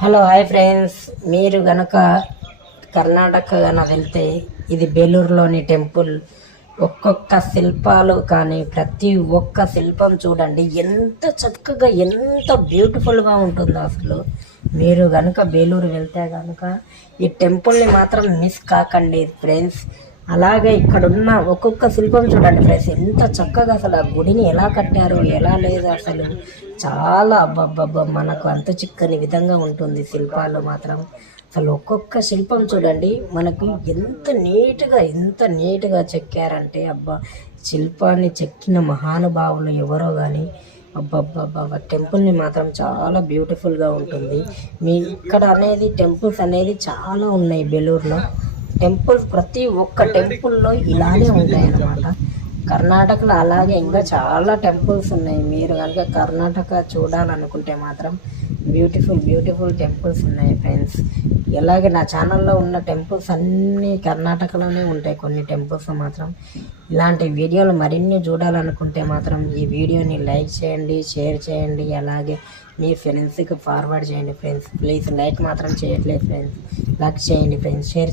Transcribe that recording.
Hello hi friends, మీరు గనక కర్ణాటక వెళ్తే ఇది బేలూరులోని టెంపుల్. ఒక్కొక్క శిల్పాలు కానీ ప్రతి ఒక్క శిల్పం చూడండి ఎంత చక్కగా ఎంత బ్యూటిఫుల్గా ఉంటుందో. అసలు మీరు గనక బేలూరు వెళ్తే కనుక ఈ టెంపుల్ని మాత్రం మిస్ కాకండి ఫ్రెండ్స్. అలాగే ఇక్కడున్న ఒక్కొక్క శిల్పం చూడండి ఫ్రెండ్స్, ఎంత చక్కగా అసలు ఆ గుడిని ఎలా కట్టారో ఎలా లేదు అసలు చాలా అబ్బబ్బబ్బ మనకు అంత చిక్కని విధంగా ఉంటుంది శిల్పాలు మాత్రం. అసలు ఒక్కొక్క శిల్పం చూడండి మనకు ఎంత నీట్గా చెక్కారంటే అబ్బా, శిల్పాన్ని చెక్కిన మహానుభావులు ఎవరో కానీ అబ్బబ్బబ్బా టెంపుల్ని మాత్రం చాలా బ్యూటిఫుల్గా ఉంటుంది. మీ ఇక్కడ అనేది టెంపుల్స్ అనేది చాలా ఉన్నాయి బేలూరులో. టెంపుల్స్ ప్రతి ఒక్క టెంపుల్లో ఇలానే ఉంటాయన్నమాట. కర్ణాటకలో అలాగే ఇంకా చాలా టెంపుల్స్ ఉన్నాయి. మీరు కనుక కర్ణాటక చూడాలనుకుంటే మాత్రం బ్యూటిఫుల్ టెంపుల్స్ ఉన్నాయి ఫ్రెండ్స్. ఇలాగే నా ఛానల్లో ఉన్న టెంపుల్స్ అన్నీ కర్ణాటకలోనే ఉంటాయి. కొన్ని టెంపుల్స్ మాత్రం ఇలాంటి వీడియోలు మరిన్ని చూడాలనుకుంటే మాత్రం ఈ వీడియోని లైక్ చేయండి, షేర్ చేయండి, అలాగే మీ ఫ్రెండ్స్కి ఫార్వర్డ్ చేయండి ఫ్రెండ్స్. ప్లీజ్ లైక్ మాత్రం చేయట్లేదు ఫ్రెండ్స్, లైక్ చేయండి ఫ్రెండ్స్, షేర్